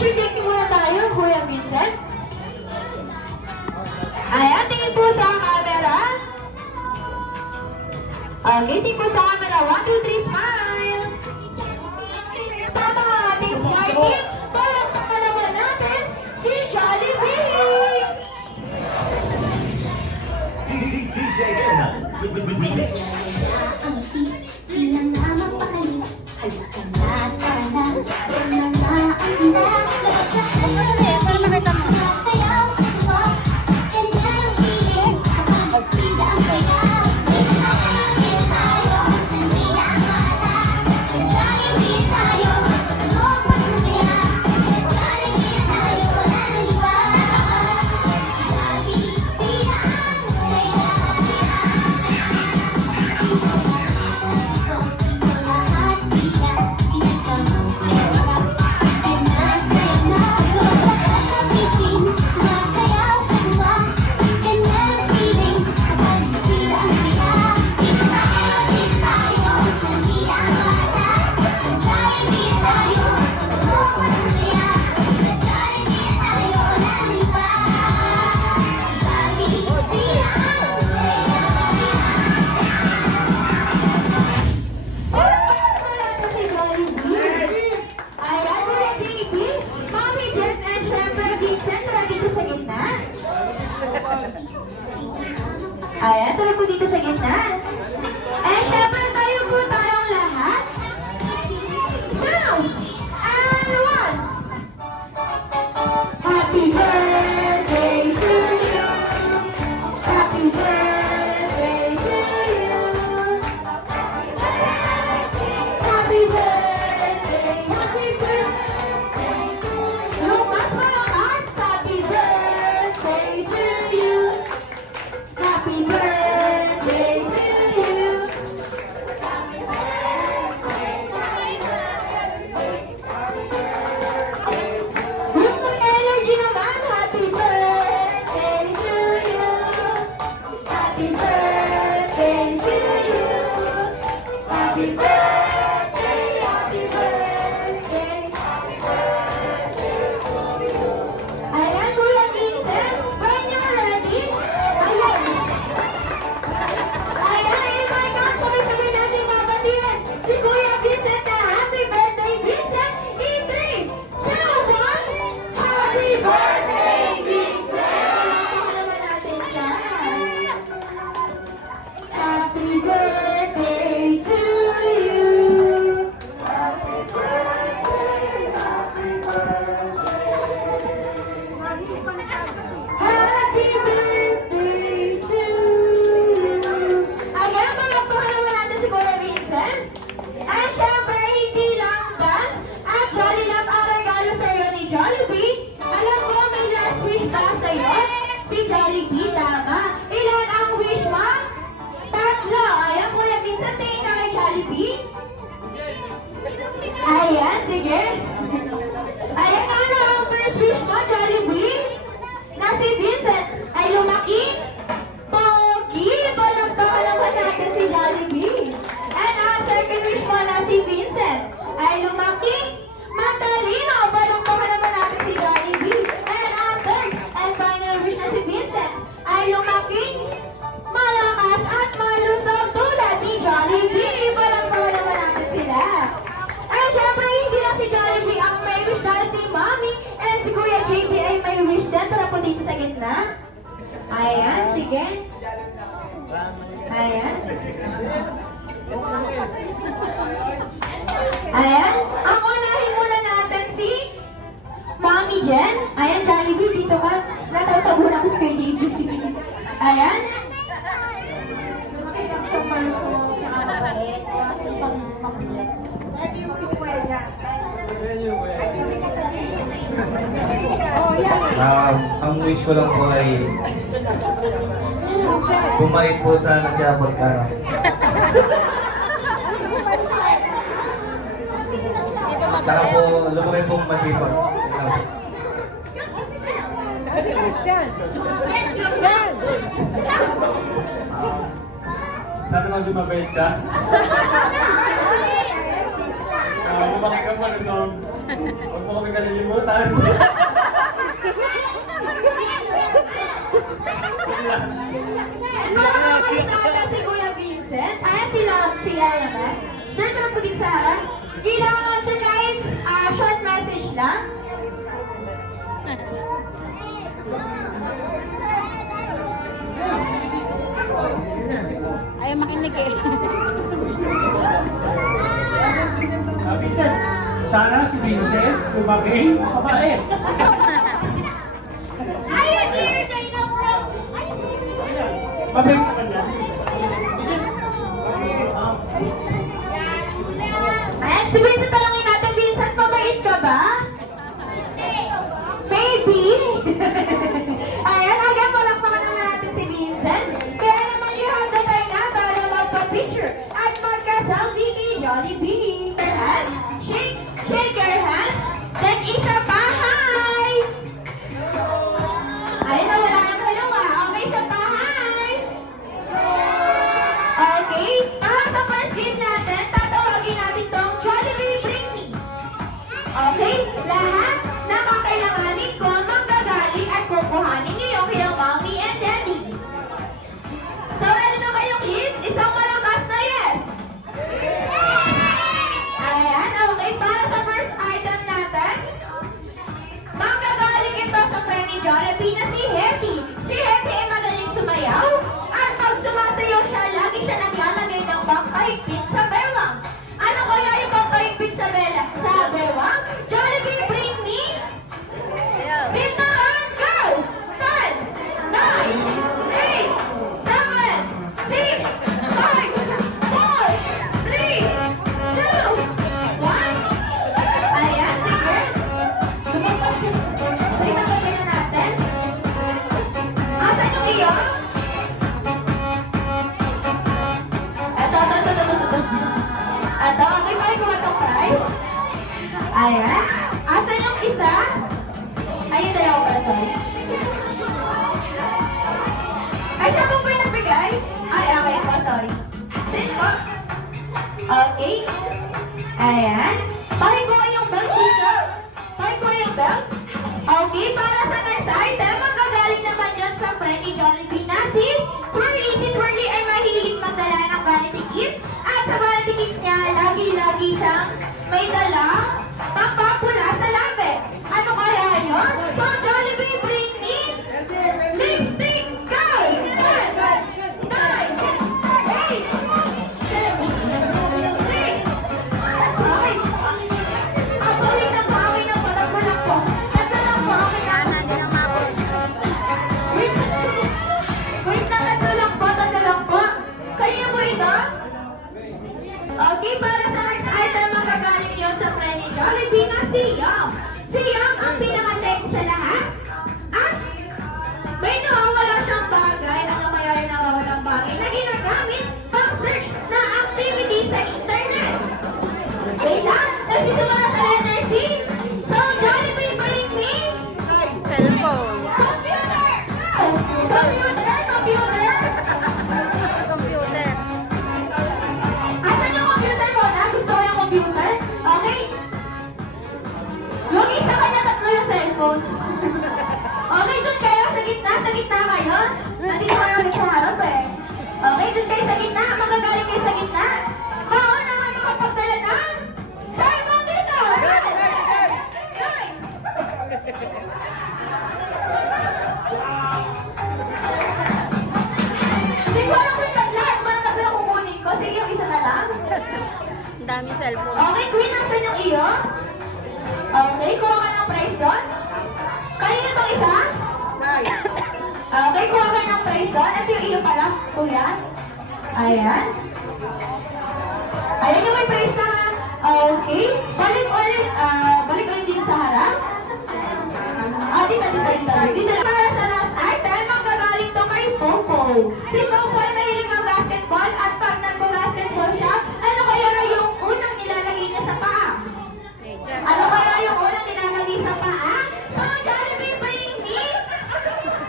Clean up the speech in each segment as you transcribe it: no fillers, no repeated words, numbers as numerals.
picture taking muna tayo, Kuya Vincent. Ayan, tingin po sa camera. Okay, tingin po sa camera. 1, 2, 3, smile. Tama ang ating smile team. Palakpakan naman natin si Jollibee. DJ Ernan with remix. Ayan, tuloy po dito sa gitna. Eh, syempre tayo po tayong lahat. 2 and 1. Happy birthday to you. Happy birthday to you. Happy birthday, happy birthday. Yung mas malakas, happy birthday to you. Happy birthday to you. Happy birthday, happy birthday. Gusto energy naman, happy birthday to you. Happy birthday to you. Happy birthday, happy birthday. Happy birthday to you. Ayan, Kuya Vincent, when you're ready, ayan. Ayan, my God, sabay-sabay natin mabatiin si Kuya Vincent na happy birthday, Vincent, in 3, 2, 1, happy birthday, Vincent! Baka naman natin siya. Happy birthday to you. Happy birthday, happy birthday. Happy birthday to you. Ayan, palakpakan naman natin si Kuya Vincent. At syempre, hindi lang gas at Jolly Love ang regalo sa'yo ni Jollibee. Alam ko, may last wish pa sa'yo. Si Jollibee, tama. Ilan ang wish mo? 3. Ayan, Kuya Vincent, tingin ka kay Jollibee. Ayan, sige. Ayan, ano ang first wish mo, Jollibee? Na si Vincent ay lumaki, pogi, palakpakan naman natin si Jollibee. And ang second wish mo na si Vincent ay lumaki, matalino, palakpakan naman natin si Jollibee. And ang third and final wish na si Vincent ay lumaki, malakas at malusog tulad ni Jollibee, palakpakan naman natin sila. Ay, syempre, hindi lang si Jollibee ang may wish dahil si Mommy and si Kuya JP ay may wish din. Tara po dito sa gitna. Ayan, sige. Ayan. Ayan. Ang unahin muna natin si Mommy Jen. Ayan, Jollibee, dito ka. Natatabunan ako sa Kuya JP. Ayan. Ang wish ko lang po ay bumait po sana siya pagka saka po lumaki pong masipag. Sana lang mabait ka. Lumaki ka pa, so huwag mo kami may kalilimutan. Para makakasama si Kuya Vincent, ayan sila naman. Sir, ka na po din sa harap. Kailangan siya kahit short message lang. Ayaw makinig eh. Vincent, sana si Vincent lumaki mabait. Ayos, serious, I know, bro. Mabait ka kanya. Ayan, si Vincent, talangin natin. Vincent, mabait ka ba? Baby! Ayan, again, palakpakan naman natin si Vincent. Kaya naman you have the time na para magpa-picture at magka-selfie kay Jollibee. Your hands, shake your hands, then isa pa, hi! Ayun na, wala kang dalawa. Okay, isa pa, hi! Okay, para sa first game natin, tatawagin natin tong Jollibee Bring Me. Okay, lahat na kakailanganin ko manggagaling at kukuhanin niyo yung kay Mommy and Daddy. So, ready na kayo, kids? Isang malakas na yes! Ayan, okay, para sa first item natin, manggagaling ito sa friend ni Jollibee na si Hetty. Si Hetty ay magaling sumayaw at pag sumasayaw siya, lagi siya naglalagay ng pampahigpit sa bewang. Ano kaya yung pampahigpit sa bewang? Jollibee, bring me! Sintahan, go! 10, 9, 8, 7, 6, 5, 4, 3, 2, 1. Ayan, sige. Lumabas siya. Sige, nababay na natin. Asan yung iyo? Ito. Okay, pare ko itong prize. Ayan. Asan yung isa? Ayun, dalawa pala, sorry. Ay, siya po yung nagbigay? Ay, okay po, sorry. Then po. Okay. Ayan. Pakikuha yung belt dito. Pakikuha yung belt. Okay, para sa next item, magagaling naman yun sa friend ni Jollibee na si Twirly. Si Twirly ay mahilig magdala ng vanity kit. At sa vanity kit niya, lagi-lagi siyang may dala pampapula sa labi. Ano kaya yun? So, Jollibee, bring me lipstick, go! 10, 9, 8, 7, 6, 5, 4, 3, 2, 1. Away na po. Nagbalak po. Okay na. Sana din ang mabot. Wait lang, tatlo lang po. Kaya po ito? Okay, para sa next item, magagaling yun sa friend ni Jollibee na si Yum. Si Yum ang pinaka-tech sa lahat. At may nawawala siyang bagay, ano kaya yung nawawalang bagay na ginagamit pang search na activity sa internet. Wait lang, nagsisimula sa letter C. So, Jollibee, bring me Cellphone. computer! Go! Computer! Computer. Asan yung computer ko na? Gusto ko yung computer? Okay? Yung isa kanya, tatlo yung cellphone. Okay, dun kayo sa gitna. Sa gitna kayo. Nandito kayo ulit sa harap eh. Okay, dun kayo sa gitna. Magagaling kayo sa gitna. Mauna ka makapagdala ng cellphone dito! Right! Hindi ko alam kung lahat ba na tatlo kukunin ko. Sige, yung isa na lang. Ang daming cellphone. Okay, Queen, nasan yung iyo? Okay, kuha ka ng prize doon. Kanina itong isa? Okay, kuha ka ng prize doon. Ito yung iyo pala, kuya. Ayan. Ayan yung may prize na nga. Okay. Balik ulit dito sa harap. Dito. Dito lang. Para sa last item, magagaling to kay Popo. Si Popo ay mahilig mag-basketball at pag nagbabasketball siya, ano kaya yung unang nilalagay niya sa paa? Medyas. Ano kaya yung unang nilalagay sa paa? So, Jollibee, bring me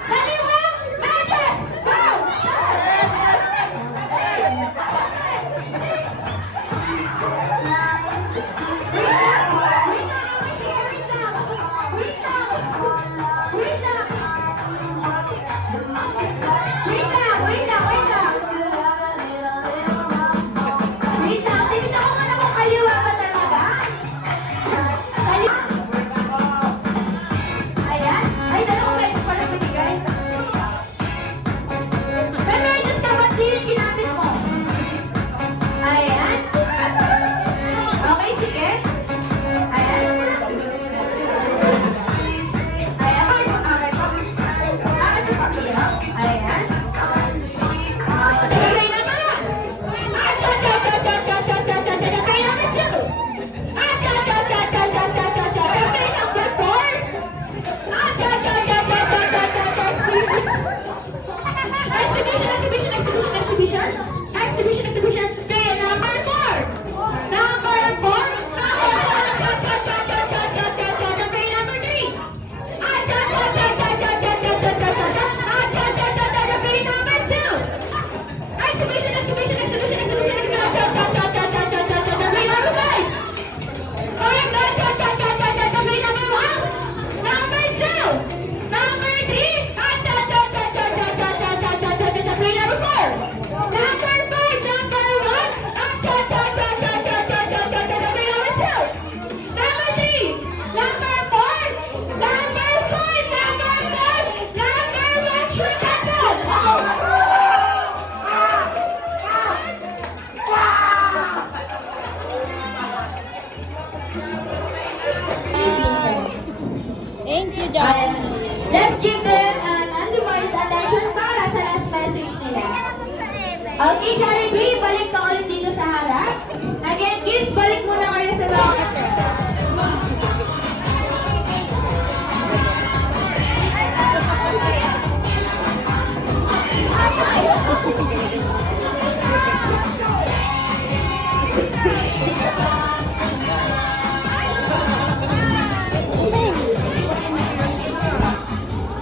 kaliwang medyas! Go! Wait lang, Thank you, Ayan. John. Let's give them an undivided attention para sa last message nila. Okay, Jollibee, balik ka ulit dito sa harap. Again, kids, balik muna kayo sa mga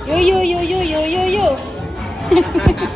Yo, yo, yo, yo, yo, yo, yo.